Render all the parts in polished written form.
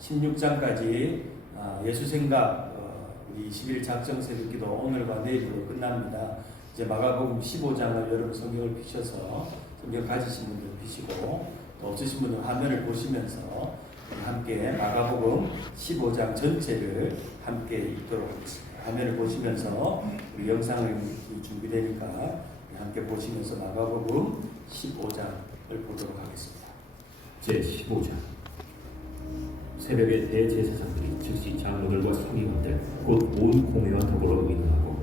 16장까지 예수 생각 우리 20일 작정 새벽기도 오늘과 내일로 끝납니다. 이제 마가복음 15장을 여러분 성경을 펴셔서 성경 가지신 분들 펴시고 또 없으신 분들은 화면을 보시면서 함께 마가복음 15장 전체를 함께 읽도록 하겠습니다. 화면을 보시면서 우리 영상을 준비되니까 함께 보시면서 마가복음 15장을 보도록 하겠습니다. 제15장. 새벽에 대제사장들이 즉시 장로들과 서기관들 곧 온 공회와 더불어 의논하고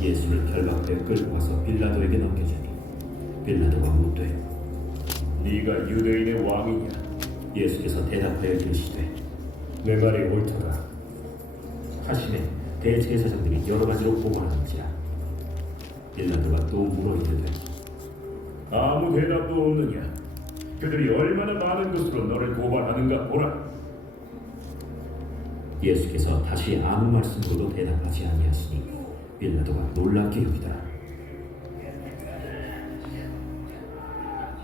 예수를 결박하여 끌고 가서 빌라도에게 넘겨주니 빌라도가 묻되 네가 유대인의 왕이냐? 예수께서 대답하여 이르시되 내 말이 옳도다. 하심에 대제사장들이 여러 가지로 고발하는지라 빌라도가 또 물어 이르되 아무 대답도 없느냐? 그들이 얼마나 많은 것으로 너를 고발하는가 보라. 예수께서 다시 아무 말씀으로도 대답하지 아니하시니 빌라도가 놀랍게 여기더라.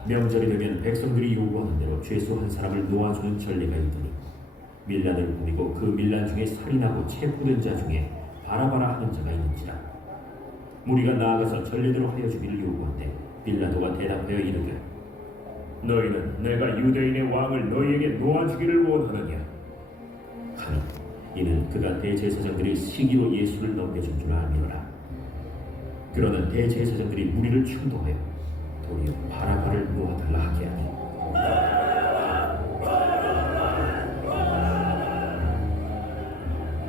명절이 되면 백성들이 요구하는 대로 죄수 한 사람을 놓아주는 전례가 있더니 밀란을 꾸미고 그 밀란 중에 살인하고 체포된 자 중에 바라바라 하는 자가 있는지라. 무리가 나아가서 전례대로 하여 주기를 요구한데 빌라도가 대답하여 이르되 너희는 내가 유대인의 왕을 너희에게 놓아주기를 원하느냐? 하니 이는 그가 대제사장들이 시기로 예수를 넘겨준 줄 알미로라. 그러나 대제사장들이 무리를 충동하여 도리어 바라바를 놓아달라 하게 하니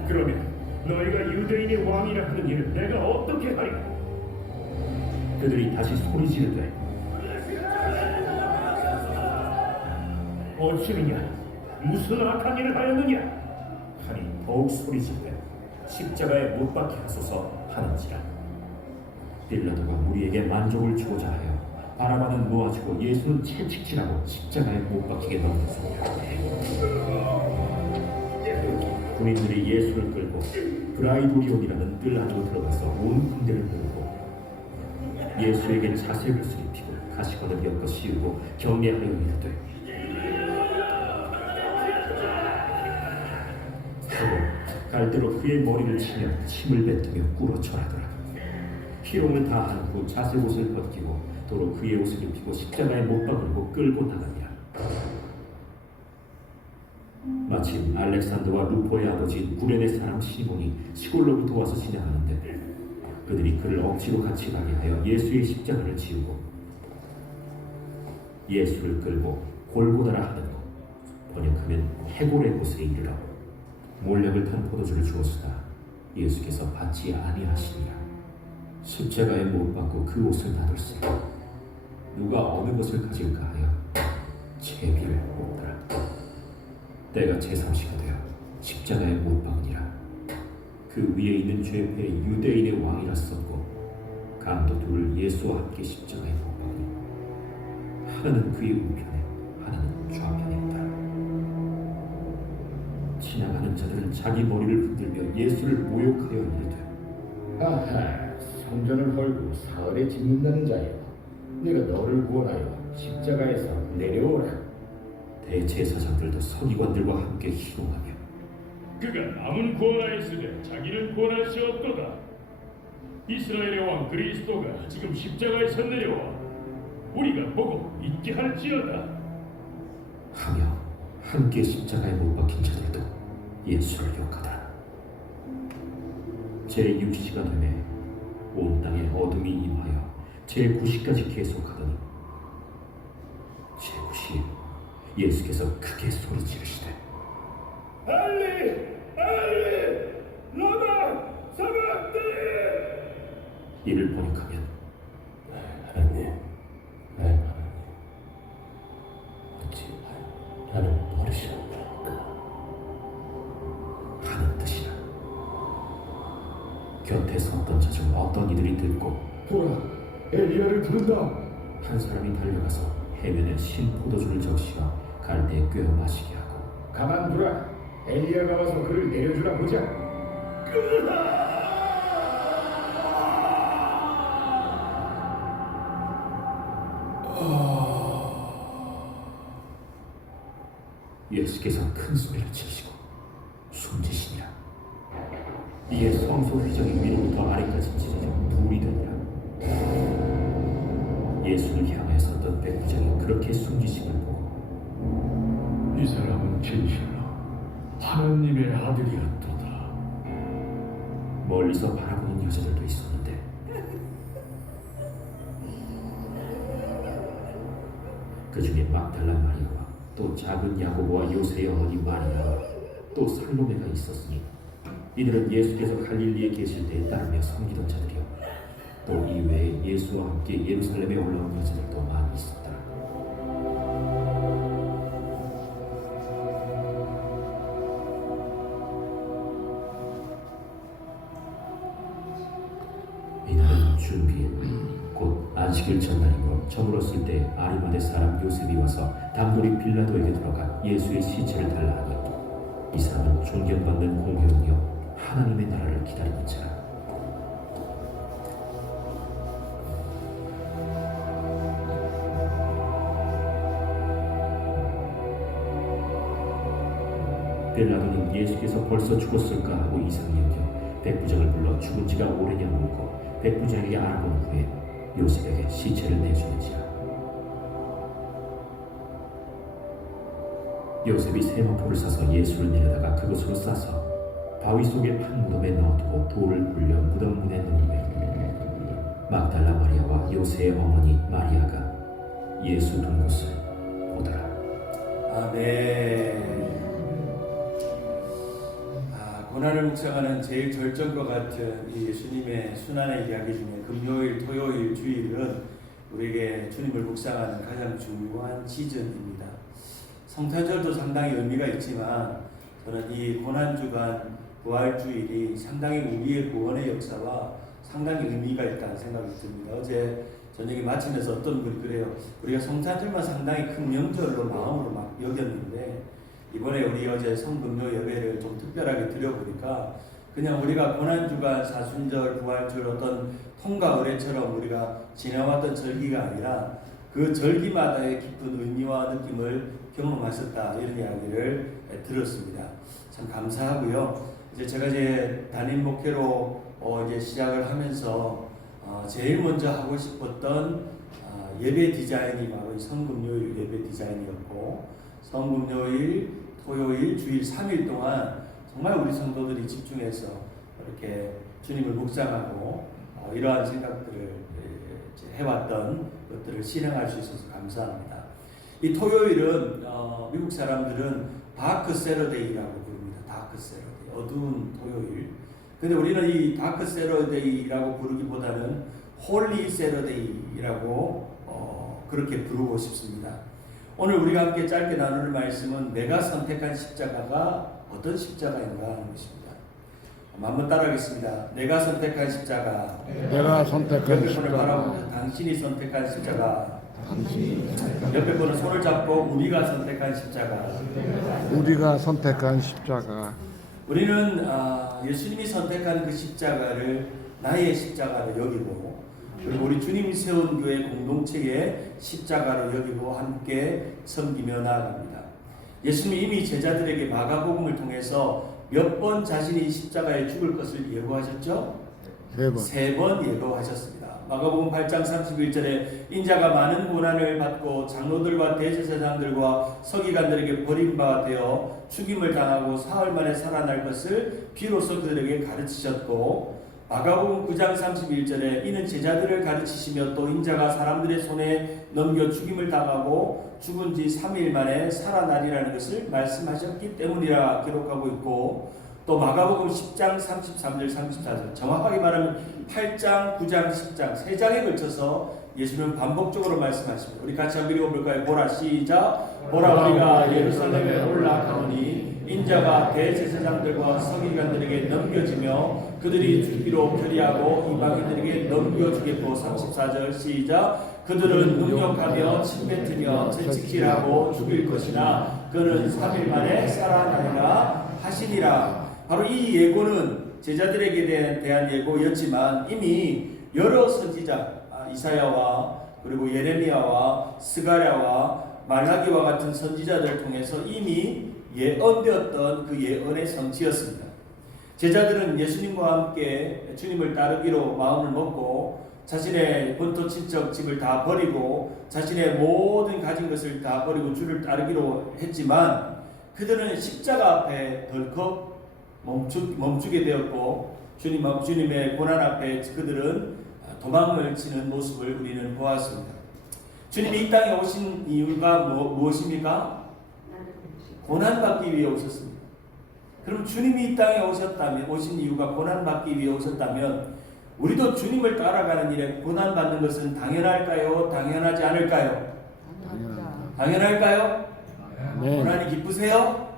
그러면 너희가 유대인의 왕이라 하는 일을 내가 어떻게 하리? 그들이 다시 소리 지르되 어찌느냐? 무슨 악한 일을 하였느냐? 하니 더욱 소리 지르되 십자가에 못 박게 하소서 하는지라. 빌라도가 무리에게 만족을 주고자 하여 바라바는 놓아주고 예수는 채찍질하고 십자가에 못 박히게 넘겼습니다. 군인들이 예수를 끌고 브라이도리온이라는 뜰 안으로 들어가서 온 군대를 모으고 예수에게 자색옷을 입히고 가시관을 엮어 씌우고 경례하여 이르되 하고 갈대로 그의 머리를 치며 침을 뱉으며 꿇어 절하더라. 희롱을 다한 후 자색옷을 벗기고 도로 그의 옷을 입히고 십자가에 못 박으려고 끌고 나가니라. 마침 알렉산더와 루포의 아버지 구레네 사람 시몬이 시골로부터 와서 지나가는데 그들이 그를 억지로 같이 가게 하여 예수의 십자가를 지우고 예수를 끌고 골고다라 하는 곳, 번역하면 해골의 곳에 이르러 몰약을 탄 포도주를 주었으나 예수께서 받지 아니하시니라. 십자가에 못 박고 그 옷을 놔둘세 누가 어느 것을 가질까 하여 제비를 뽑더라. 때가 제3시가 되어 십자가에 못 박으니라. 그 위에 있는 죄패 유대인의 왕이라 썼고 강도 둘을 예수와 함께 십자가에 못 박으니 하나는 그의 우편에 하나는 좌편에 있더라. 지나가는 자들은 자기 머리를 흔들며 예수를 모욕하여 이르되 아하, 성전을 헐고 사흘에 짓는다는 자여, 내가 너를 구원하여 십자가에서 내려오라. 대제사장들도 서기관들과 함께 희롱하며 그가 남은 구원하였으되 자기는 구원할 수 없도다. 이스라엘의 왕 그리스도가 지금 십자가에서 내려와 우리가 보고 믿게 할지어다. 하며 함께 십자가에 못 박힌 자들도 예수를 욕하더라. 제6시가 되매 온 땅에 어둠이 임하여 제9시까지 계속하더니 제9시 예수께서 크게 소리 지르시되 알리 알리 라마 사박다니. 이를 번역하면 하나님, 나의 하나님, 어찌 나를 버리셨나이까 하는 뜻이라. 곁에 섰던 자 중 어떤 이들이 듣고 보라, 엘리야를 부른다. 한 사람이 달려가서 해면에 신 포도주를 적시어 갈대에 꿰어 마시게 하고 가만두라, 엘리야가 와서 그를 내려주라 보자. 예수께서 큰 소리를 치시고 숨지시니라. 이에 성소 휘장이 위로부터 아래까지 찢어져 불이 되니라. 예수를 향해 섰던 백부장이 그렇게 숨지심을 보고 이 사람은 진실로 하나님의 아들이었도다. 멀리서 바라보는 여자들도 있었는데 그 중에 막달라 마리아와 또 작은 야고보와 요새의 어머니 마리아와 또 살로메가 있었으니 이들은 예수께서 갈릴리에 계실 때에 따르며 섬기던 자들이요 또 이외에 예수와 함께 예루살렘에 올라온 여자들도 많이 있었다. 이날은 준비일 곧 안식일 전날이므로 저물었을 때 아리마대 사람 요셉이 와서 담돌이 빌라도에게 들어가 예수의 시체를 달라 하니 이 사람은 존경받는 공회원이요 하나님의 나라를 기다리는 자라. 빌라도는 예수께서 벌써 죽었을까 하고 이상히 여겨 백부장을 불러 죽은 지가 오래냐 묻고 백부장에게 알아본 후에 요셉에게 시체를 내주는지라. 요셉이 세마포를 사서 예수를 내려다가 그것으로 싸서 바위 속에 판 무덤에 넣어두고 돌을 굴려 무덤 문에 놓으매 막달라 마리아와 요새의 어머니 마리아가 예수 둔 곳을 보더라. 아멘. 고난을 묵상하는 제일 절정과 같은 이 예수님의 순환의 이야기 중에 금요일, 토요일, 주일은 우리에게 주님을 묵상하는 가장 중요한 시즌입니다. 성탄절도 상당히 의미가 있지만 저는 이 고난주간 부활주일이 상당히 우리의 구원의 역사와 상당히 의미가 있다는 생각이 듭니다. 어제 저녁에 마치면서 어떤 분이 그래요. 우리가 성탄절만 상당히 큰 명절로 마음으로 막 여겼는데 이번에 우리 어제 성금요 예배를 좀 특별하게 드려보니까 그냥 우리가 고난주간, 사순절, 부활절 어떤 통과 의례처럼 우리가 지나왔던 절기가 아니라 그 절기마다의 깊은 의미와 느낌을 경험하셨다 이런 이야기를 들었습니다. 참 감사하고요. 이제 제가 담임 목회로 이제 시작을 하면서 제일 먼저 하고 싶었던 예배 디자인이 바로 성금요일 예배 디자인이었고 성금요일, 토요일, 주일 3일 동안 정말 우리 성도들이 집중해서 이렇게 주님을 묵상하고 이러한 생각들을 해왔던 것들을 실행할 수 있어서 감사합니다. 이 토요일은 미국 사람들은 다크 세러데이라고 부릅니다. 다크 세러데이, 어두운 토요일. 근데 우리는 이 다크 세러데이라고 부르기보다는 홀리 세러데이라고 그렇게 부르고 싶습니다. 오늘 우리가 함께 짧게 나눌 말씀은 내가 선택한 십자가가 어떤 십자가인가 하는 것입니다. 한번 따라하겠습니다. 내가 선택한 십자가. 내가 선택한 옆에 분을 십자가. 바라보면서 당신이 선택한 십자가. 옆에 분은 손을 잡고 우리가 선택한 십자가. 우리가 선택한 십자가. 우리는 예수님이 선택한 그 십자가를 나의 십자가로 여기고 그리고 우리 주님이 세운 교회 공동체의 십자가로 여기고 함께 섬기며 나아갑니다. 예수님이 이미 제자들에게 마가복음을 통해서 몇 번 자신이 십자가에 죽을 것을 예고하셨죠? 3번. 3번 예고하셨습니다. 마가복음 8장 31절에 인자가 많은 고난을 받고 장로들과 대제사장들과 서기관들에게 버림받아 되어 죽임을 당하고 사흘 만에 살아날 것을 비로소 그들에게 가르치셨고 마가복음 9장 31절에 이는 제자들을 가르치시며 또 인자가 사람들의 손에 넘겨 죽임을 당하고 죽은 지 3일 만에 살아나리라는 것을 말씀하셨기 때문이라 기록하고 있고 또 마가복음 10장 33절 34절 정확하게 말하면 8장 9장 10장 3장에 걸쳐서 예수님은 반복적으로 말씀하십니다. 우리 같이 한번 읽어볼까요? 보라 시작. 보라 우리가 예루살렘에 올라가오니 인자가 대제사장들과 서기관들에게 넘겨지며 그들이 죽기로 결의하고 이방인들에게 넘겨주겠고 34절 시작. 그들은 능욕하며 침뱉으며 채찍질하고 죽일 것이나 그는 3일 만에 살아나리라 하시니라. 바로 이 예고는 제자들에게 대한 예고였지만 이미 여러 선지자 이사야와 그리고 예레미야와 스가랴와 말라기와 같은 선지자들을 통해서 이미 예언되었던 그 예언의 성취였습니다. 제자들은 예수님과 함께 주님을 따르기로 마음을 먹고 자신의 본토 친척 집을 다 버리고 자신의 모든 가진 것을 다 버리고 주를 따르기로 했지만 그들은 십자가 앞에 덜컥 멈추게 되었고 주님의 고난 앞에 그들은 도망을 치는 모습을 우리는 보았습니다. 주님이 이 땅에 오신 이유가 무엇입니까? 고난받기 위해 오셨습니다. 그럼 주님이 이 땅에 오신 이유가 고난받기 위해 오셨다면 우리도 주님을 따라가는 일에 고난받는 것은 당연할까요? 당연하지 않을까요? 당연할까요? 아멘. 고난이 기쁘세요?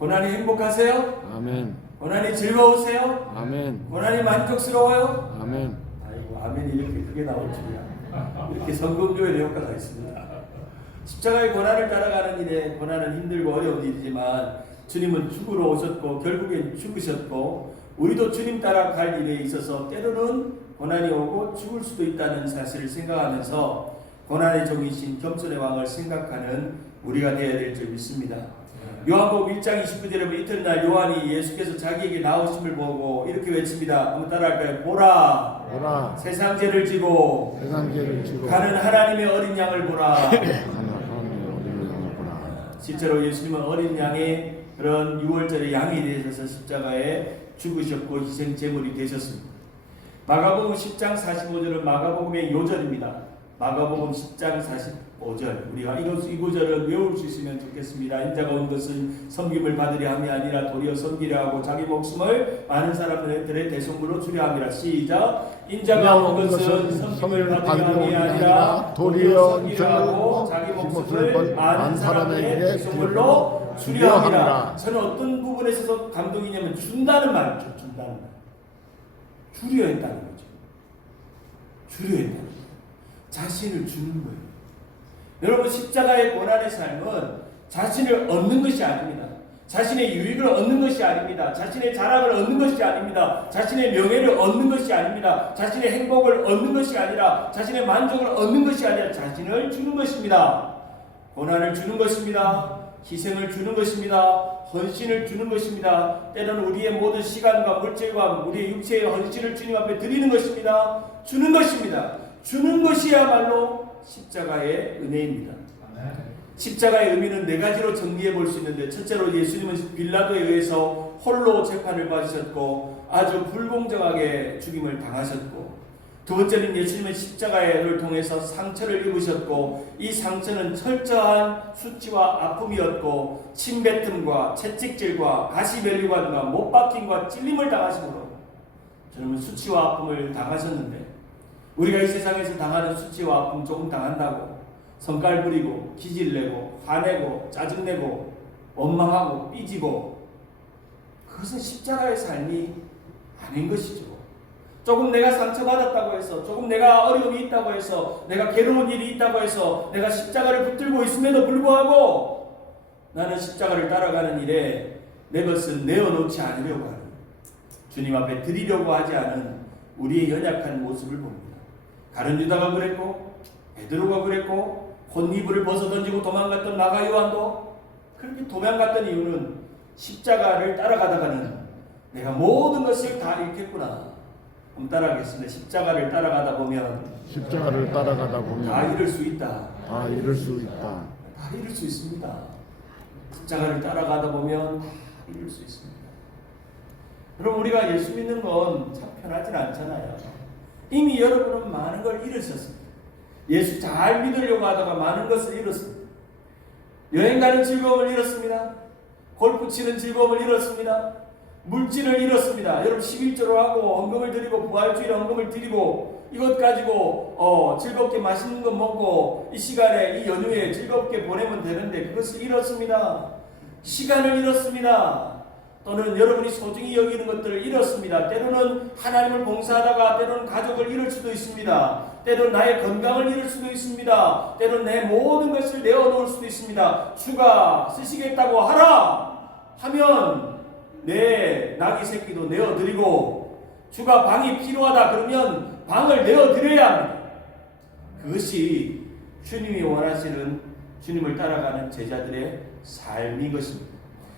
고난이 행복하세요? 아멘. 고난이 즐거우세요? 아멘. 고난이 만족스러워요? 아멘. 아이고 아멘이 이렇게 크게 나올 줄이야. 이렇게 성공교회의 효과가 있습니다. 십자가의 고난을 따라가는 일에 고난은 힘들고 어려운 일이지만 주님은 죽으러 오셨고 결국엔 죽으셨고 우리도 주님 따라갈 일에 있어서 때로는 고난이 오고 죽을 수도 있다는 사실을 생각하면서 고난의 종이신 겸손의 왕을 생각하는 우리가 되어야 될 줄 믿습니다. 요한복음 1장 29절에 보면 이튿날 요한이 예수께서 자기에게 나오심을 보고 이렇게 외칩니다. 한번 따라할까요? 보라, 보라. 세상 죄를 지고 세상 죄를 지고 가는 하나님의 어린 양을 보라. 하나님의 어린 양을 보라. 실제로 예수님은 어린 양의 그런 6월절의 양이 되셔서 십자가에 죽으셨고 희생 제물이 되셨습니다. 마가복음 10장 45절은 마가복음의 요절입니다. 마가복음 10장 45절 우리가 이 구절을 외울 수 있으면 좋겠습니다. 인자가 온 것은 섬김을 받으려 함이 아니라 도리어 섬기려 하고 자기 목숨을 많은 사람들의 대속물로 주려 함이라. 시작. 인자가 온 것은 섬김을 받으려 함이 아니라 도리어 섬기려 하고 자기 목숨을 많은 사람에게 대속물로 주려 함이라. 저는 어떤 부분에 있어서 감동이냐면 준다는 말이죠. 준다는 말. 주려 했다는 거죠. 주려 했다는 거죠. 자신을 주는 거예요. 여러분 십자가의 고난의 삶은 자신을 얻는 것이 아닙니다. 자신의 유익을 얻는 것이 아닙니다. 자신의 자랑을 얻는 것이 아닙니다. 자신의 명예를 얻는 것이 아닙니다. 자신의 행복을 얻는 것이 아니라 자신의 만족을 얻는 것이 아니라 자신을 주는 것입니다. 고난을 주는 것입니다. 희생을 주는 것입니다. 헌신을 주는 것입니다. 때로는 우리의 모든 시간과 물질과 우리의 육체의 헌신을 주님 앞에 드리는 것입니다. 주는 것입니다. 주는 것이야말로 십자가의 은혜입니다. 십자가의 의미는 네 가지로 정리해 볼 수 있는데 첫째로 예수님은 빌라도에 의해서 홀로 재판을 받으셨고 아주 불공정하게 죽임을 당하셨고 두 번째는 예수님은 십자가를 통해서 상처를 입으셨고 이 상처는 철저한 수치와 아픔이었고 침뱉음과 채찍질과 가시면류관과 못박힘과 찔림을 당하심으로 저는 수치와 아픔을 당하셨는데 우리가 이 세상에서 당하는 수치와 아픔 조금 당한다고 성깔 부리고 기질내고 화내고 짜증내고 원망하고 삐지고 그것은 십자가의 삶이 아닌 것이죠. 조금 내가 상처받았다고 해서 조금 내가 어려움이 있다고 해서 내가 괴로운 일이 있다고 해서 내가 십자가를 붙들고 있음에도 불구하고 나는 십자가를 따라가는 일에 내 것을 내어놓지 않으려고 하는 주님 앞에 드리려고 하지 않은 우리의 연약한 모습을 봅니다. 가룟 유다가 그랬고 베드로가 그랬고 혼이불을 벗어던지고 도망갔던 마가 요한도 그렇게 도망갔던 이유는 십자가를 따라가다가는 내가 모든 것을 다 잃겠구나. 한번 따라하겠습니다. 십자가를 따라가다 보면 다 잃을 수 있다. 다 잃을 수 있다. 다 잃을 수 있습니다. 십자가를 따라가다 보면 다 잃을 수 있습니다. 여러분 우리가 예수 믿는 건 참 편하진 않잖아요. 이미 여러분은 많은 걸 잃으셨습니다. 예수 잘 믿으려고 하다가 많은 것을 잃었습니다. 여행 가는 즐거움을 잃었습니다. 골프 치는 즐거움을 잃었습니다. 물질을 잃었습니다. 여러분 11조로 하고 헌금을 드리고 부활주일에 헌금을 드리고 이것 가지고 즐겁게 맛있는 것 먹고 이 시간에 이 연휴에 즐겁게 보내면 되는데 그것을 잃었습니다. 시간을 잃었습니다. 또는 여러분이 소중히 여기는 것들을 잃었습니다. 때로는 하나님을 봉사하다가 때로는 가족을 잃을 수도 있습니다. 때로는 나의 건강을 잃을 수도 있습니다. 때로는 내 모든 것을 내어놓을 수도 있습니다. 주가 쓰시겠다고 하라 하면 내 나귀 새끼도 내어드리고 주가 방이 필요하다 그러면 방을 내어드려야 합니다. 그것이 주님이 원하시는 주님을 따라가는 제자들의 삶인 것입니다.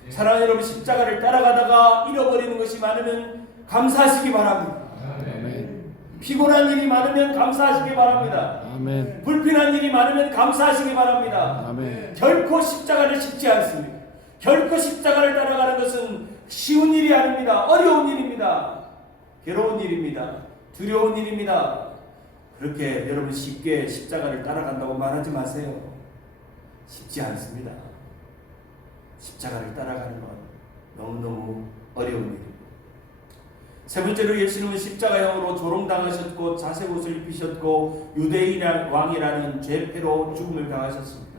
사랑하는 여러분, 십자가를 따라가다가 잃어버리는 것이 많으면 감사하시기 바랍니다. 아멘. 피곤한 일이 많으면 감사하시기 바랍니다. 아멘. 불편한 일이 많으면 감사하시기 바랍니다. 아멘. 결코 십자가를 쉽지 않습니다. 결코 십자가를 따라가는 것은 쉬운 일이 아닙니다. 어려운 일입니다. 괴로운 일입니다. 두려운 일입니다. 그렇게 여러분 쉽게 십자가를 따라간다고 말하지 마세요. 쉽지 않습니다. 십자가를 따라가는 건 너무너무 어려운 일입니다. 세 번째로 예수님은 십자가형으로 조롱당하셨고 자색옷을 입히셨고 유대인 왕이라는 죄패로 죽음을 당하셨습니다.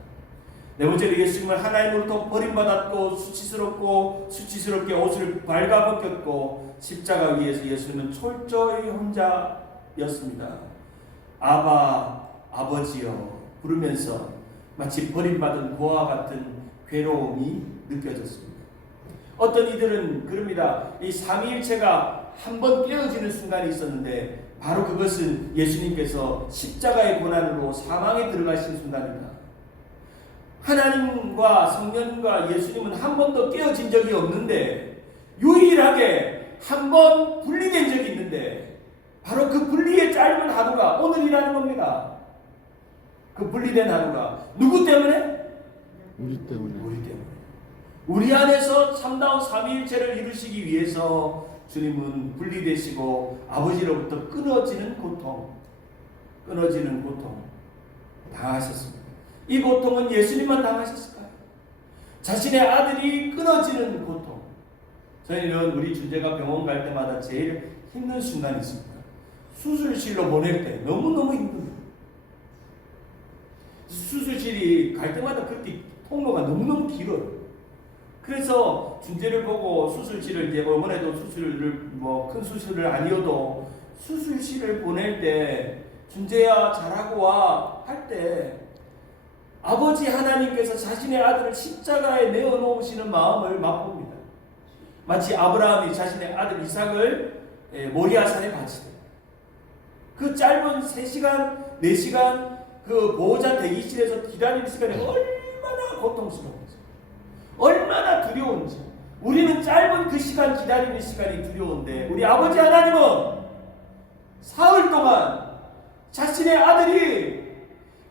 네 번째로 예수님은 하나님으로부터 버림받았고 수치스럽게 옷을 발가벗겼고 십자가 위에서 예수님은 철저히 혼자였습니다. 아바, 아버지여 부르면서 마치 버림받은 고아 같은 괴로움이 느껴졌습니다. 어떤 이들은 그럽니다. 이 삼위일체가 한번 깨어지는 순간이 있었는데 바로 그것은 예수님께서 십자가의 고난으로 사망에 들어가신 순간입니다. 하나님과 성령과 예수님은 한 번도 깨어진 적이 없는데 유일하게 한 번 분리된 적이 있는데 바로 그 분리의 짧은 하루가 오늘이라는 겁니다. 그 분리된 하루가 누구 때문에? 우리 때문에. 우리 때문에. 우리 안에서 참다운 삼위일체를 이루시기 위해서 주님은 분리되시고 아버지로부터 끊어지는 고통 당하셨습니다. 이 고통은 예수님만 당하셨을까요? 자신의 아들이 끊어지는 고통. 저희는 우리 준재가 병원 갈 때마다 제일 힘든 순간이 있습니다. 수술실로 보낼 때 너무너무 힘듭니다. 수술실이 갈 때마다 그렇게 통로가 너무너무 길어요. 그래서 준재를 보고 수술실을 이제 이번에도 수술을 큰 수술을 아니어도 수술실을 보낼 때 준재야 잘하고 와 할 때 아버지 하나님께서 자신의 아들을 십자가에 내어 놓으시는 마음을 맛봅니다. 마치 아브라함이 자신의 아들 이삭을 모리아산에 바치듯 그 짧은 3시간, 4시간 그 보호자 대기실에서 기다리는 시간이 얼마나 고통스러운지, 얼마나 두려운지. 우리는 짧은 그 시간 기다리는 시간이 두려운데 우리 아버지 하나님은 사흘 동안 자신의 아들이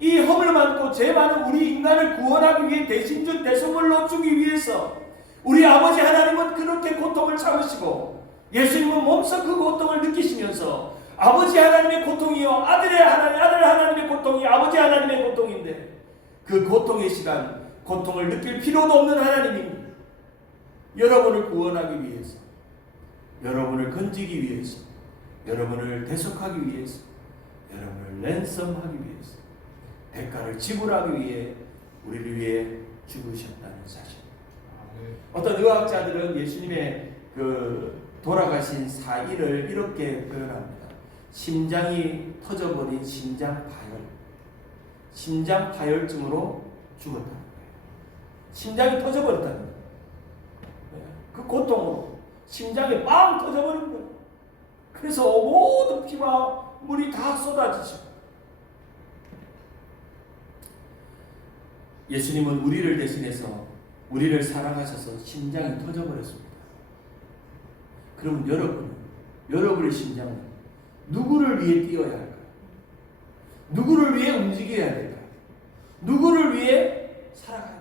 이 허물 많고 죄 많은 우리 인간을 구원하기 위해 대신준 대속물로 주기 위해서 우리 아버지 하나님은 그렇게 고통을 참으시고 예수님은 몸소 그 고통을 느끼시면서 아버지 하나님의 고통이요 아들 하나님의 고통이 아버지 하나님의 고통인데 그 고통의 시간, 고통을 느낄 필요도 없는 하나님이 여러분을 구원하기 위해서, 여러분을 건지기 위해서, 여러분을 대속하기 위해서, 여러분을 랜섬하기 위해서, 대가를 지불하기 위해 우리를 위해 죽으셨다는 사실. 어떤 의학자들은 예수님의 그 돌아가신 사일을 이렇게 표현합니다. 심장이 터져버린 심장 파열증으로 죽었다는 거예요. 심장이 터져버렸다는 거예요. 그 고통으로 심장이 빵 터져버린 거예요. 그래서 모든 피와 물이 다 쏟아지죠. 예수님은 우리를 대신해서 우리를 사랑하셔서 심장이 터져버렸습니다. 그럼 여러분의 심장은 누구를 위해 뛰어야 할까요? 누구를 위해 움직여야 될까요? 누구를 위해 살아가야 될까요?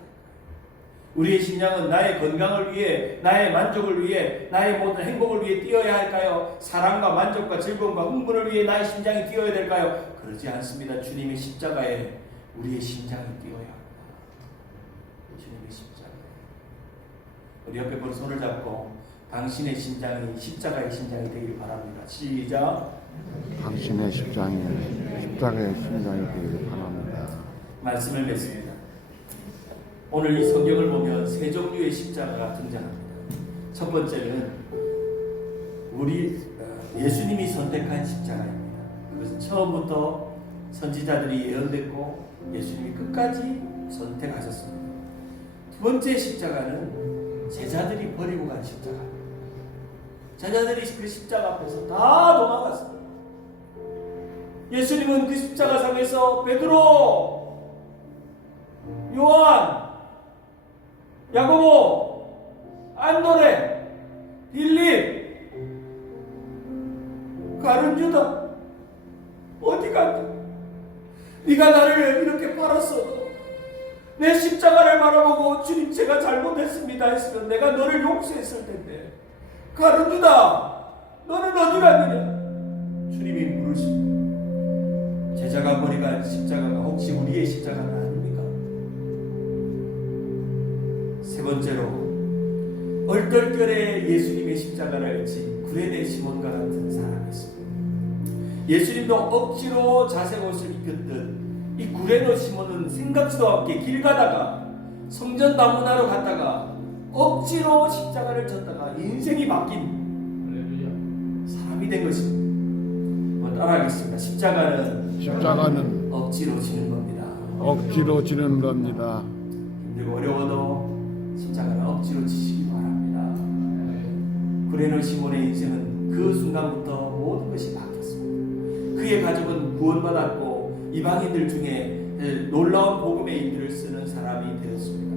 우리의 심장은 나의 건강을 위해, 나의 만족을 위해, 나의 모든 행복을 위해 뛰어야 할까요? 사랑과 만족과 즐거움과 흥분을 위해 나의 심장이 뛰어야 될까요? 그러지 않습니다. 주님의 십자가에 우리의 심장이 뛰어야 합니다. 주님의 십자가에. 우리 옆에 분 손을 잡고 당신의 심장이 십자가의 심장이 되길 바랍니다. 시작. 당신의 십자가의 심장이 되기를 바랍니다. 말씀을 맺습니다. 오늘 이 성경을 보면 세 종류의 십자가가 등장합니다. 첫 번째는 우리 예수님이 선택한 십자가입니다. 그것은 처음부터 선지자들이 예언됐고 예수님이 끝까지 선택하셨습니다. 두 번째 십자가는 제자들이 버리고 간 십자가입니다. 제자들이 그 십자가 앞에서 다 도망갔습니다. 예수님은 그 십자가상에서 베드로, 요한, 야고보, 안도레, 빌립, 가룟 유다 어디 갔냐? 네가 나를 이렇게 팔았어도 내 십자가를 바라보고 주님 제가 잘못했습니다 했으면 내가 너를 용서했을 텐데 가룟 유다 너는 어디 갔느냐? 주님이 물으십니다. 제자가 머리가 십자가가 혹시 우리의 십자가는 아닙니까? 세 번째로 얼떨결에 예수님의 십자가를 진 구레네 시몬과 같은 사람이었습니다. 예수님도 억지로 자색 옷을 입혔듯 이 구레네 시몬은 생각지도 않게 길 가다가 성전 방문하러 갔다가 억지로 십자가를 졌다가 인생이 바뀐 사람이 된 것입니다. 한번 따라하겠습니다. 십자가는 억지로 지는 겁니다. 억지로 지는 겁니다. 힘들고 어려워도 십자가를 억지로 지시기 바랍니다. 구레네 시몬의 인생은 그 순간부터 모든 것이 바뀌었습니다. 그의 가족은 구원받았고 이방인들 중에 놀라운 복음의 인들을 쓰는 사람이 되었습니다.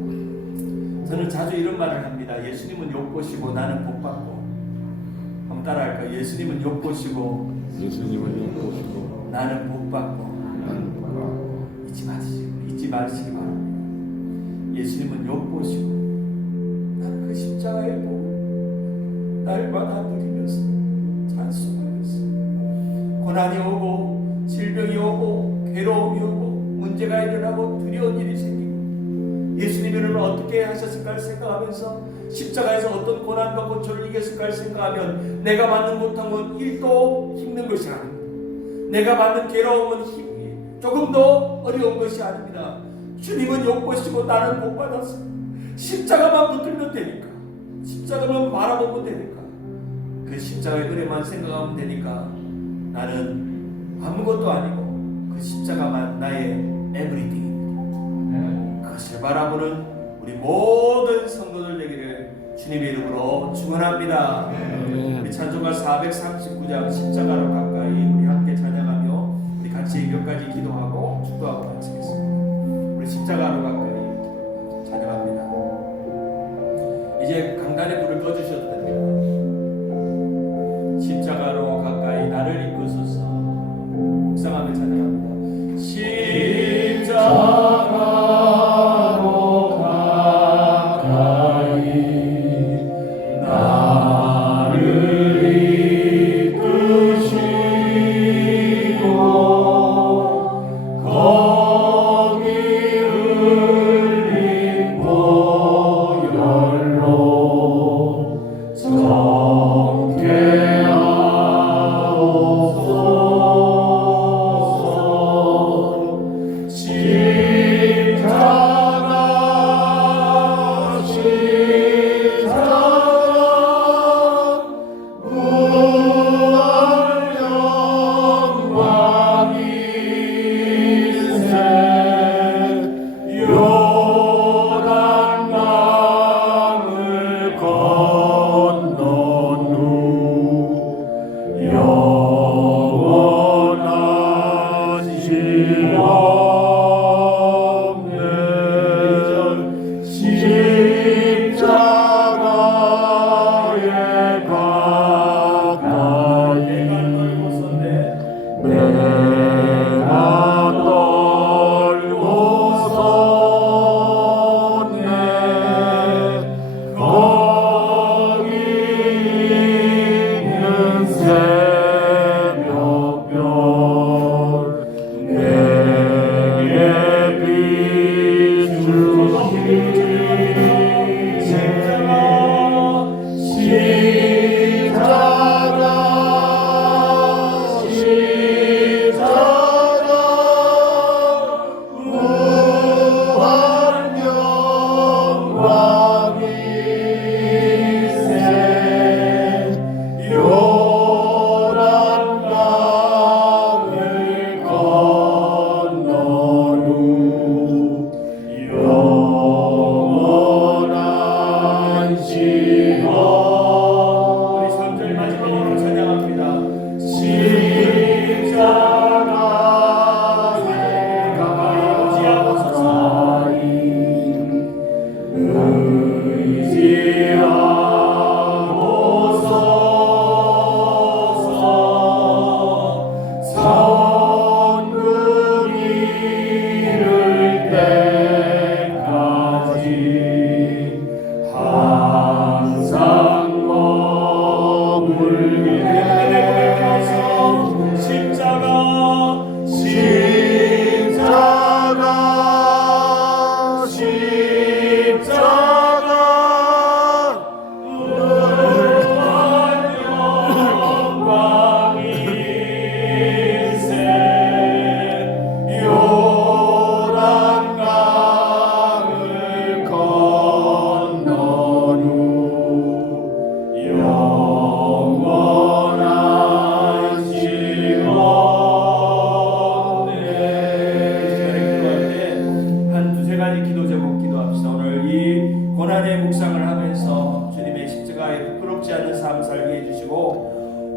저는 자주 이런 말을 합니다. 예수님은 욕보시고 나는 복받고. 한번 따라할까요? 예수님은 욕보시고 나는 복받고. 잊지 마시기 바랍니다. 예수님은 욕보시고 나는 그 십자가의 복 날마다 누리면서 찬송하였습니다. 고난이 오고 질병이 오고 괴로움이 오고 문제가 일어나고 두려운 일이 생기고 예수님은 어떻게 하셨을까 생각하면서 십자가에서 어떤 고난과 고초를 이겼을까 생각하면 내가 받는 고통은 1도 힘든 것이 아닙니다. 내가 받는 괴로움은 조금 더 어려운 것이 아닙니다. 주님은 욕보시고 나는 복받았습니다. 십자가만 붙들면 되니까, 십자가만 바라보면 되니까, 그 십자가의 은혜만 생각하면 되니까 나는 아무것도 아니고 그 십자가만 나의 에브리띵입니다. 그것을 바라보는 우리 모든 성도들 되기를 주님의 이름으로 축원합니다. 우리 찬송가 439장 십자가로 가까이 우리 함께 찬양하며 우리 같이 몇 가지 기도하고 축도하고 마치겠습니다. 우리 십자가로 가까이 찬양합니다. 이제 강단의 불을 꺼주셔도 됩니다. 십자가로 가까이 나를 이끄소서. 묵상하며 찬양합니다. 십자가로 가까이 나를 이끄시고 거기 흘린 보혈로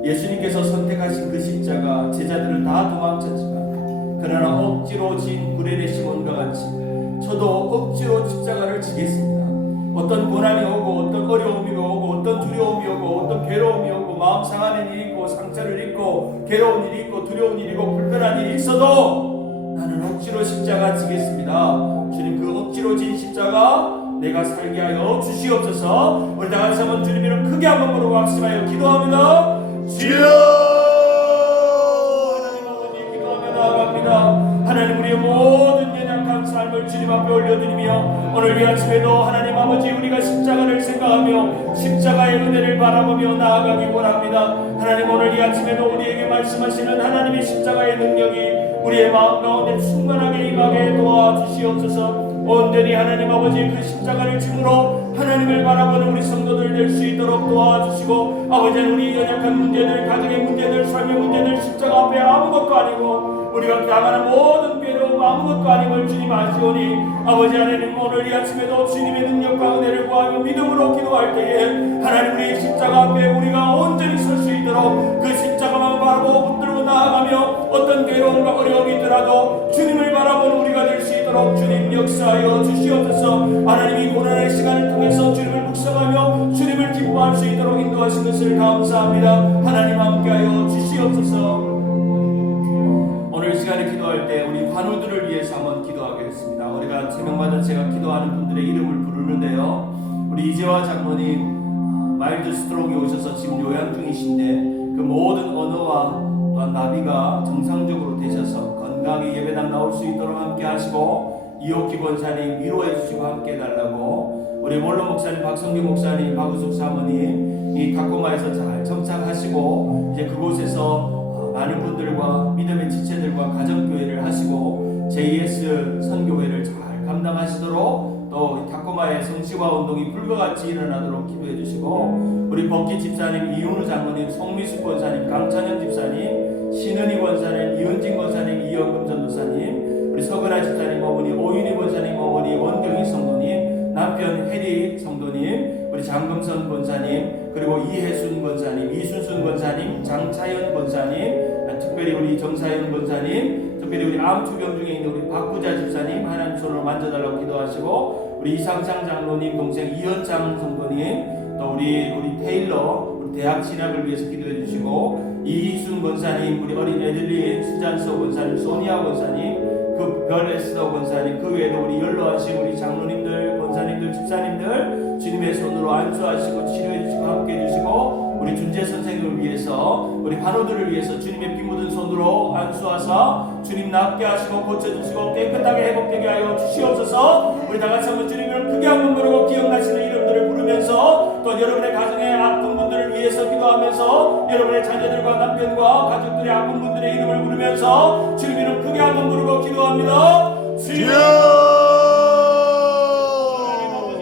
예수님께서 선택하신 그 십자가 제자들은 다 도망쳤지만 그러나 억지로 진 구레네 시몬과 같이 저도 억지로 십자가를 지겠습니다. 어떤 고난이 오고 어떤 어려움이 오고 어떤 두려움이 오고 어떤 괴로움이 오고 마음 상하는 일이 있고 상처를 입고 괴로운 일이 있고 두려운 일이 있고 불편한 일이 있어도 나는 억지로 십자가 지겠습니다. 주님 그 억지로 진 십자가 내가 살게 하여 주시옵소서. 우리 다같이 한번 주님 이름 크게 한번 부르고 학습하여 기도합니다. 주여 하나님 아버지 기도하며 나아갑니다. 하나님 우리의 모든 연약한 삶을 주님 앞에 올려드리며 오늘 이 아침에도 하나님 아버지 우리가 십자가를 생각하며 십자가의 은혜를 바라보며 나아가기 원합니다. 하나님 오늘 이 아침에도 우리에게 말씀하시는 하나님의 십자가의 능력이 우리의 마음 가운데 충만하게 임하게 도와주시옵소서. 온전히 하나님 아버지 그 십자가를 짐으로 하나님을 바라보는 우리 성도들 될 수 있도록 도와주시고 아버지 우리 연약한 문제들 가정의 문제들 삶의 문제들 십자가 앞에 아무것도 아니고 우리가 당하는 모든 괴로움 아무것도 아님을 주님 아시오니 아버지 하나님 오늘 이 아침에도 주님의 능력과 은혜를 구하며 믿음으로 기도할 때에 하나님 우리의 십자가 앞에 우리가 온전히 설 수 있도록 그 십자가만 바라보고 붙들고 나아가며 어떤 괴로움과 어려움이 있더라도 주님을 바라보는 우리가 될 수 있도록 주님 역사하여 주시옵소서. 하나님이 고난의 시간을 통해서 주님을 묵상하며 주님을 기뻐할 수 있도록 인도하신 것을 감사합니다. 하나님 함께하여 주시옵소서. 오늘 시간에 기도할 때 우리 환우들을 위해서 한번 기도하겠습니다. 우리가 제명받은 제가 기도하는 분들의 이름을 부르는데요. 우리 이재화 장로님 마일드 스트로크에 오셔서 지금 요양 중이신데 그 모든 언어와 또한 나비가 정상적으로 되셔서 건강하게 예배당 나올 수 있도록 함께 하시고 이옥기 권사님 위로해 주시고 함께 해달라고 우리 원로 목사님 박성규 목사님 박우숙 사모님 이 다코마에서 잘 정착하시고 이제 그곳에서 많은 분들과 믿음의 지체들과 가정교회를 하시고 JS 선교회를 잘 감당하시도록 또 다코마의 성시화 운동이 불과같이 일어나도록 기도해 주시고 우리 법기 집사님 이윤우 장로님 송미숙 권사님 강찬현 집사님 신은희 권사님 이은진 권사님 이영금 전도사님 우리 서근아 집사님 어머니 오윤희 권사님 어머니 원경희 성도님 남편 혜리 성도님 우리 장금선 권사님 그리고 이혜순 권사님 이순순 권사님 장차연 권사님 특별히 우리 정사연 권사님 특별히 우리 암투병 중에 있는 우리 박구자 집사님 하나님 손으로 만져달라고 기도하시고 우리 이상장 장로님 동생 이현장 성도님 또 우리 테일러 우리 대학 진학을 위해서 기도해 주시고 이희순 권사님 우리 어린 애들린 수잔서 권사님 소니아 권사님 그 별에스더 권사님 그 외에도 우리 연로하신 우리 장로님들 권사님들 집사님들 주님의 손으로 안수하시고 치료해 주시고 함께 해 주시고 우리 준재 선생님을 위해서 우리 환우들을 위해서 주님의 피 묻은 손으로 안수하사 주님 낫게 하시고 고쳐주시고 깨끗하게 회복되게 하여 주시옵소서. 우리 다같이 한번 주님을 크게 한번 부르고 기억나시는 이름들을 부르면서 또 여러분의 가정의 아픈 분들을 위해서 기도하면서 여러분의 자녀들과 남편과 가족들의 아픈 분들의 이름을 부르면서 주님 이름 크게 한번 부르고 기도합니다. 주여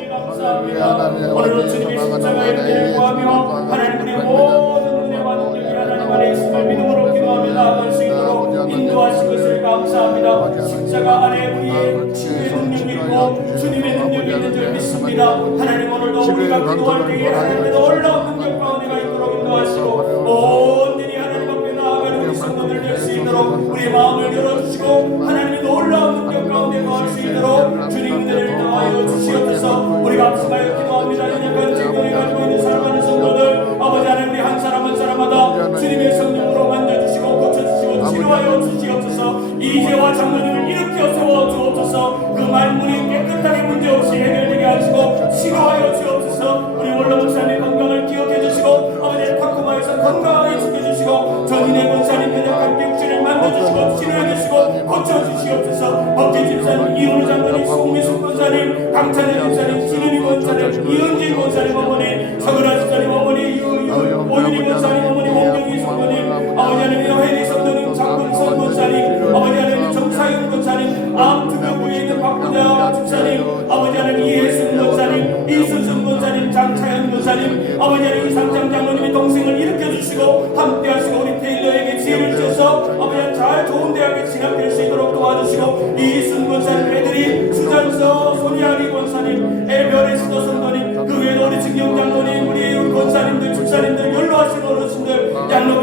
감사합니다. 오늘은 주님의 십자가의 은혜를 구하며 하나님 우리의 모든 은혜와 능력이 하나님 안에 있음을 믿음으로 기도하며 나아갈 수 있도록 인도하신 것을 감사합니다. 십자가 안에 우리의 치유의 능력이 있고 주님의 능력이 있는 줄 믿습니다. 하나님 오늘도 우리가 기도할 때에 하나님의 놀라운 능력과 은혜가 있도록 인도하시고 온전히 하나님 앞에 나아가는 우리 성도들 될 수 있도록 우리의 마음을 열어주시고 하나님의 놀라운 능력 가운데 거할 수 있도록 주님 은혜를 더하여 주시옵소서. 우리가 합심하여 기도합니다. 연약한 질병을 가지고 있는 사랑하는 성도들 아버지 하나님 우리 한 사람 한 사람마다 주님의 성령으로 만져주시고 고쳐주시고 치료하여 주시옵소서. 이재화 장로님을 일으켜 세워 주옵소서. 그 말문이 깨끗하게 문제없이 해결되게 하시고 치료하여 주옵소서. 우리 원로 목사님 건강을 기억해 주시고 아버지 타코마에서 건강하게 지켜주시고 전인의 권사님 연약한 병실을 만져주시고 치료해 주시고 고쳐주시옵소서. 법계 집사님 이윤우 장로님 송미숙 권사님 강찬현 집사님 신은희 권사님 이은진 권사님 어머니 서근아 집사님 어머니 오윤희 권사님 어머니 원경희 성도님 아버지 하나님 혜리 성도님 장근선 권사님 아버지 하나님 정사윤 권사님 암투병부에 있는 박구자 집사님 아버지 하나님 이혜순 권사님 이순순 권사님 장차현 권사님 아버지 하나님 이상장 장로님의 동생을 일으켜주시고 함께하시고 우리 테일러에게 지혜를 주셔서 아버지 하나님 잘 좋은 대학에 진학될 수 있도록 도와주시고 이순 권사님 애들이 수잔서 소니아리 권사님 에베레스더 성도님 그 외에도 우리 증경 장로님 우리 권사님들 집사님들 연로하신 어르신들 양로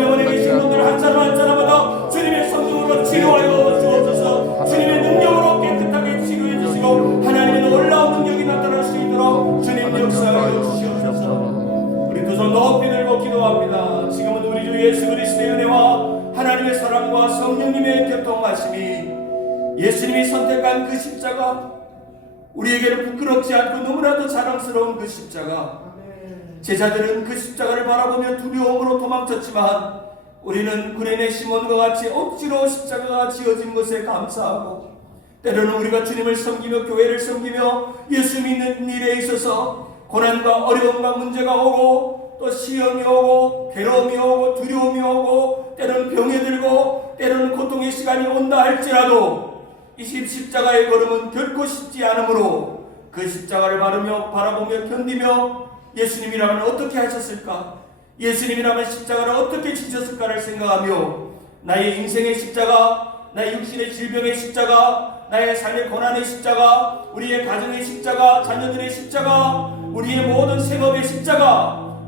예수님이 선택한 그 십자가, 우리에게는 부끄럽지 않고 너무나도 자랑스러운 그 십자가, 제자들은 그 십자가를 바라보며 두려움으로 도망쳤지만 우리는 구레네 시몬과 같이 억지로 십자가가 지어진 것에 감사하고, 때로는 우리가 주님을 섬기며 교회를 섬기며 예수 믿는 일에 있어서 고난과 어려움과 문제가 오고 또 시험이 오고 괴로움이 오고 두려움이 오고 때로는 병이 들고 때로는 고통의 시간이 온다 할지라도 이 십자가의 걸음은 결코 쉽지 않으므로 그 십자가를 바라보며 견디며 예수님이라면 어떻게 하셨을까? 예수님이라면 십자가를 어떻게 지셨을까를 생각하며 나의 인생의 십자가, 나의 육신의 질병의 십자가, 나의 삶의 고난의 십자가, 우리의 가정의 십자가, 자녀들의 십자가, 우리의 모든 생업의 십자가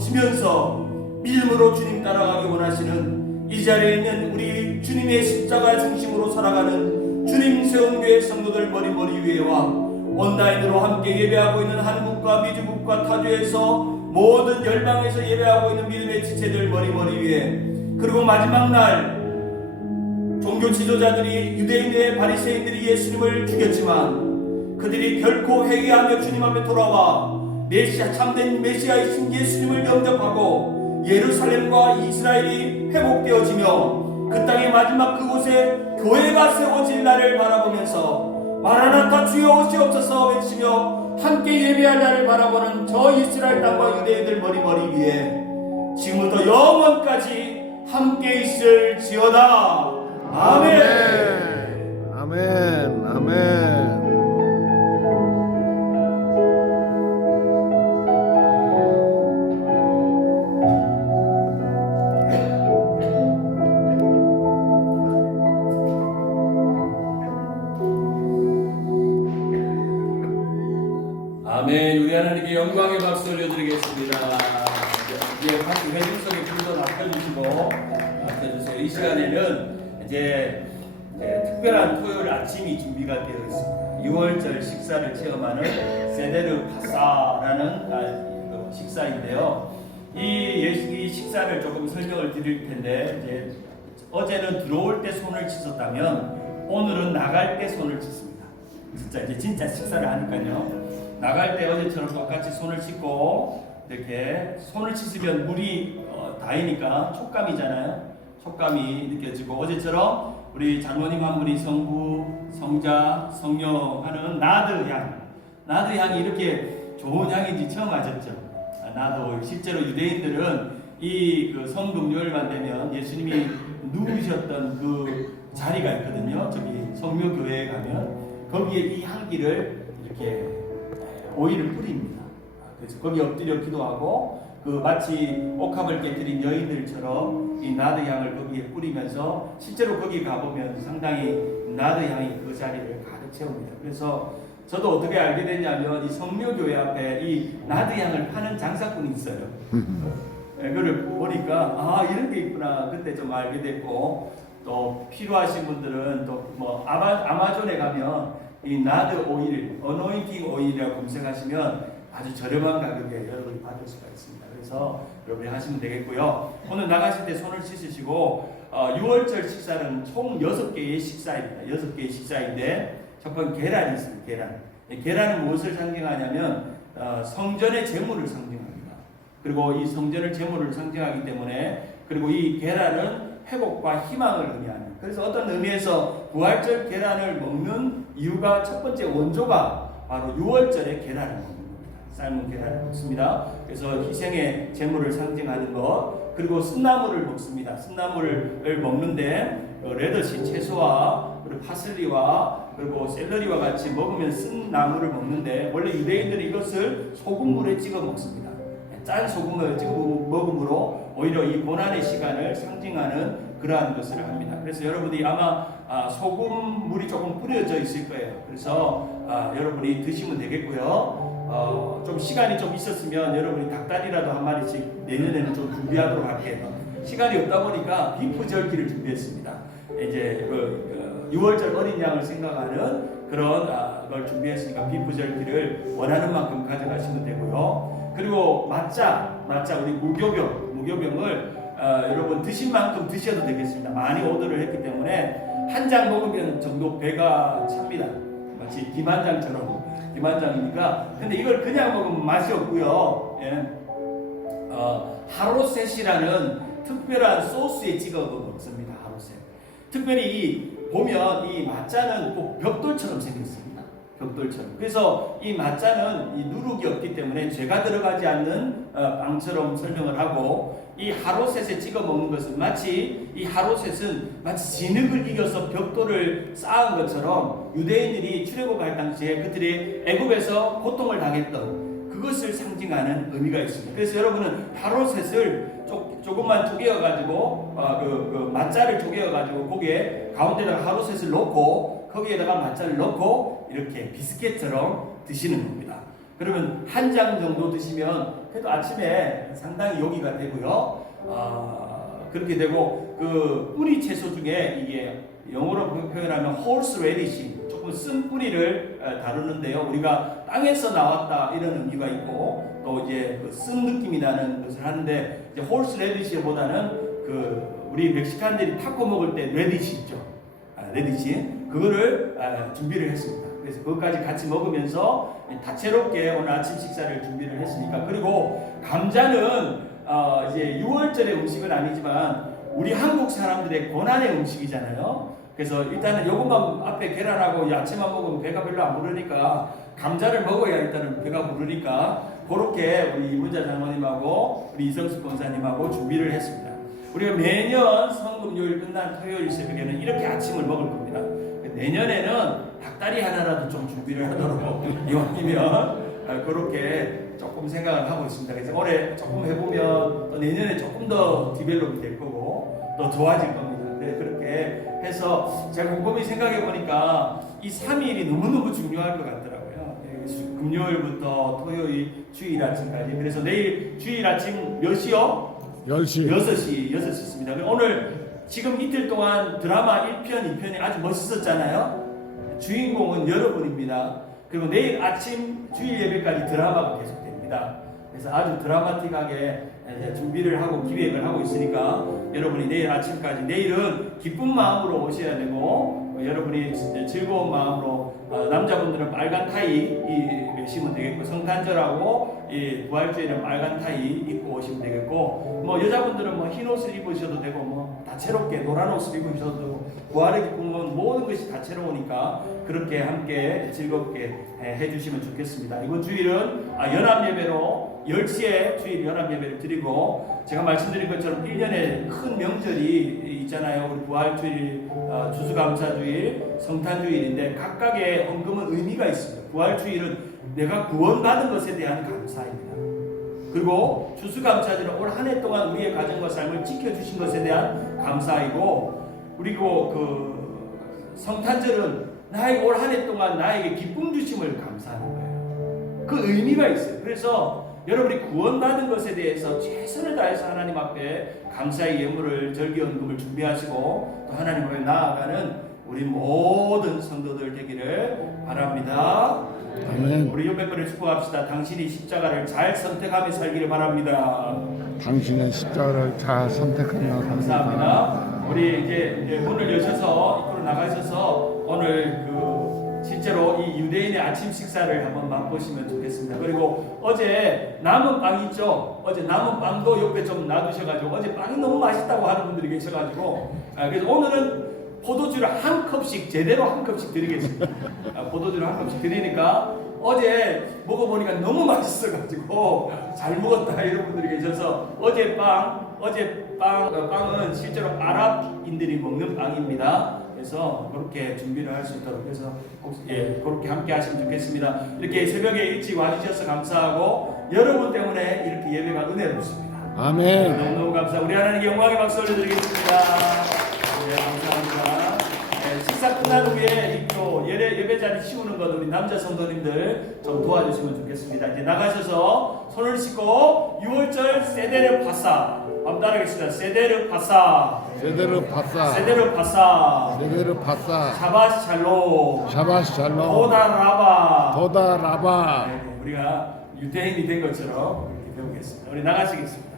지면서 믿음으로 주님 따라가기 원하시는 이 자리에 있는 우리 주님의 십자가 중심으로 살아가는 주님 세운 교회 성도들 머리 위에와 온라인으로 함께 예배하고 있는 한국과 미주국과 타주에서 모든 열방에서 예배하고 있는 믿음의 지체들 머리 위에, 그리고 마지막 날 종교 지도자들이 유대인의 바리새인들이 예수님을 죽였지만 그들이 결코 회개하며 주님 앞에 돌아와 참된 메시아이신 예수님을 영접하고 예루살렘과 이스라엘이 회복되어지며 그 땅의 마지막 그곳에 교회가 세워질 날을 바라보면서 마라나타 주여 오시옵소서 외치며 함께 예배할 날을 바라보는 저 이스라엘 땅과 유대인들 머리 위에 지금부터 영원까지 함께 있을지어다. 아멘. 아멘. 아멘. 아멘. 우리 하나님께 영광의 박수 올려드리겠습니다. 이제 회중 속에 불도 납혀주세요. 이 시간에는 이제 특별한 토요일 아침이 준비가 되어 있습니다. 6월절 식사를 체험하는 세데르 파사라는 식사인데요. 이 식사를 조금 설명을 드릴 텐데, 이제 어제는 들어올 때 손을 씻었다면 오늘은 나갈 때 손을 씻습니다. 진짜 식사를 하니까요. 나갈 때 어제처럼 똑같이 손을 씻고, 이렇게 손을 씻으면 물이 닿으니까 촉감이잖아요. 촉감이 느껴지고, 어제처럼 우리 장로님 한 분이 성부, 성자, 성령 하는 나드 향이 이렇게 좋은 향인지 처음 아셨죠? 나도 실제로 유대인들은 이 성금요일만 되면 예수님이 누우셨던 그 자리가 있거든요. 저기 성묘교회에 가면 거기에 이 향기를 이렇게 오일을 뿌립니다. 그래서 거기 엎드려 기도하고 마치 옥합을 깨뜨린 여인들처럼 이 나드 향을 거기에 뿌리면서 실제로 거기 가보면 상당히 나드 향이 그 자리를 가득 채웁니다. 그래서 저도 어떻게 알게 됐냐면 이 성묘교회 앞에 이 나드 향을 파는 장사꾼이 있어요. 그걸 보니까 이런 게 있구나 그때 좀 알게 됐고, 또 필요하신 분들은 또 아마존에 가면 이 나드 오일, 어노인팅 오일이라고 검색하시면 아주 저렴한 가격에 여러분이 받을 수가 있습니다. 그래서 여러분이 하시면 되겠고요. 오늘 나가실 때 손을 씻으시고 6월절 식사는 총 6개의 식사입니다. 6개의 식사인데 첫 번째 계란이 있습니다. 계란은 무엇을 상징하냐면 성전의 제물을 상징합니다. 그리고 이 성전의 제물을 상징하기 때문에, 그리고 이 계란은 회복과 희망을 의미하는, 그래서 어떤 의미에서 부활절 계란을 먹는 이유가 첫 번째 원조가 바로 6월절에 계란을 먹는 겁니다. 삶은 계란을 먹습니다. 그래서 희생의 제물을 상징하는 것, 그리고 쓴나물을 먹습니다. 쓴나물을 먹는데 레더시, 채소와 그리고 파슬리와 그리고 샐러리와 같이 먹으면 쓴나물을 먹는데, 원래 유대인들이 이것을 소금물에 찍어 먹습니다. 짠 소금을 찍어 먹음으로 오히려 이 고난의 시간을 상징하는 그러한 것을 합니다. 그래서 여러분이 아마 소금물이 조금 뿌려져 있을 거예요. 그래서 여러분이 드시면 되겠고요. 좀 시간이 좀 있었으면 여러분이 닭다리라도 한 마리씩 내년에는 좀 준비하도록 할게요. 시간이 없다 보니까 비프 절기를 준비했습니다. 이제 6월절 어린 양을 생각하는 그런 걸 준비했으니까 비프 절기를 원하는 만큼 가져가시면 되고요. 그리고 맞자 우리 무교병을 여러분 드신 만큼 드셔도 되겠습니다. 많이 오더를 했기 때문에 한 장 먹으면 정도 배가 찹니다. 마치 김한장이니까. 근데 이걸 그냥 먹으면 맛이 없고요. 예. 하로셋이라는 특별한 소스에 찍어 먹습니다. 하로셋. 특별히 보면 이 맛자는 꼭 벽돌처럼 생겼습니다. 벽돌처럼. 그래서 이 맛자는 이 누룩이 없기 때문에 죄가 들어가지 않는 빵처럼 설명을 하고, 이 하로셋에 찍어 먹는 것은 마치 이 하로셋은 마치 진흙을 이겨서 벽돌을 쌓은 것처럼 유대인들이 출애굽할 당시에 그들이 애굽에서 고통을 당했던 그것을 상징하는 의미가 있습니다. 그래서 여러분은 하로셋을 조금만 쪼개어 가지고 그 맛자를 쪼개어 가지고 거기에 가운데다가 하로셋을 넣고 거기에다가 맛자를 넣고 이렇게 비스켓처럼 드시는 겁니다. 그러면 한 장 정도 드시면 그래도 아침에 상당히 요기가 되고요. 그렇게 되고 그 뿌리 채소 중에 이게 영어로 표현하면 horse radish, 조금 쓴 뿌리를 다루는데요. 우리가 땅에서 나왔다 이런 의미가 있고 또 이제 그 쓴 느낌이 나는 것을 하는데, 이제 horse radish보다는 그 우리 멕시칸들이 타코 먹을 때 레디시 있죠. 레디시 그거를 준비를 했습니다. 그래서 그것까지 같이 먹으면서 다채롭게 오늘 아침 식사를 준비를 했으니까. 그리고 감자는 이제 6월절의 음식은 아니지만 우리 한국 사람들의 고난의 음식이잖아요. 그래서 일단은 요것만 앞에 계란하고 야채만 먹으면 배가 별로 안 부르니까 감자를 먹어야 일단은 배가 부르니까 그렇게 우리 이문자 장로님하고 우리 이성수 권사님하고 준비를 했습니다. 우리가 매년 성금요일 끝난 토요일 새벽에는 이렇게 아침을 먹을 겁니다. 내년에는 닭다리 하나라도 좀 준비를 하도록 이왕이면 그렇게 조금 생각을 하고 있습니다. 그래서 올해 조금 해보면 또 내년에 조금 더 디벨롭이 될 거고 또 좋아질 겁니다. 네, 그렇게 해서 제가 곰곰이 생각해 보니까 이 3일이 너무너무 중요할 것 같더라고요. 금요일부터 토요일 주일 아침까지. 그래서 내일 주일 아침 몇 시요? 10시. 6시 있습니다. 오늘 지금 이틀 동안 드라마 1편, 2편이 아주 멋있었잖아요. 주인공은 여러분입니다. 그리고 내일 아침 주일 예배까지 드라마가 계속됩니다. 그래서 아주 드라마틱하게 준비를 하고 기획을 하고 있으니까 여러분이 내일 아침까지, 내일은 기쁜 마음으로 오셔야 되고 여러분이 즐거운 마음으로, 남자분들은 빨간 타이 입으시면 되겠고, 성탄절하고 부활주일은 빨간 타이 입고 오시면 되겠고, 뭐 여자분들은 뭐 흰 옷을 입으셔도 되고 뭐 다채롭게 노란 옷을 입으셔도 되고, 부활의 기쁨은 모든 것이 다채로우니까 그렇게 함께 즐겁게 해주시면 좋겠습니다. 이번 주일은 연합예배로 10시에 주일 연합예배를 드리고, 제가 말씀드린 것처럼 1년에 큰 명절이 있잖아요. 우리 부활주일, 추수감사주일, 성탄주일인데 각각의 헌금은 의미가 있습니다. 부활주일은 내가 구원받은 것에 대한 감사입니다. 그리고 추수감사절은 올 한 해 동안 우리의 가정과 삶을 지켜주신 것에 대한 감사이고, 그리고 그 성탄절은 나의 올 한 해 동안 나에게 기쁨 주심을 감사하는 거예요. 그 의미가 있어요. 그래서 여러분이 구원받은 것에 대해서 최선을 다해서 하나님 앞에 감사의 예물을, 절기헌금을 준비하시고 또 하나님 앞에 나아가는 우리 모든 성도들 되기를 바랍니다. 아멘. 우리 옆에분을 축복합시다. 당신이 십자가를 잘 선택하며 살기를 바랍니다. 당신의 십자가를 잘 선택하며 감사합니다. 우리 이제 문을 여셔서 입구로 나가셔서 오늘 실제로 이 유대인의 아침 식사를 한번 맛보시면 좋겠습니다. 그리고 어제 남은 빵 있죠? 어제 남은 빵도 옆에 좀 놔두셔가지고, 어제 빵이 너무 맛있다고 하는 분들이 계셔가지고, 그래서 오늘은 포도주를 한 컵씩, 제대로 한 컵씩 드리겠습니다. 포도주를 한 컵씩 드리니까, 어제 먹어보니까 너무 맛있어가지고 잘 먹었다 이런 분들이 계셔서, 어제 빵은 실제로 아랍인들이 먹는 빵입니다. 그래서 그렇게 준비를 할 수 있도록 해서 그렇게 함께 하시면 좋겠습니다. 이렇게 새벽에 일찍 와주셔서 감사하고, 여러분 때문에 이렇게 예배가 은혜롭습니다. 아멘. 너무너무 감사합니다. 우리 하나님께 영광의 박수 올려드리겠습니다. 네, 감사합니다. 식사 끝난 후에 또 예배 자리 치우는 것 우리 남자 성도님들 좀 도와주시면 좋겠습니다. 이제 나가셔서 손을 씻고 6월절 세데르 파사, 한번 따라하겠습니다. 세데르 파사, 세데르 파사, 세데르 파사, 세데르 파사, 샤바스 샬롬, 샤바스 샬롬, 도다 라바, 도다 라바. 네, 우리가 유대인이 된 것처럼 이렇게 배우겠습니다. 우리 나가시겠습니다.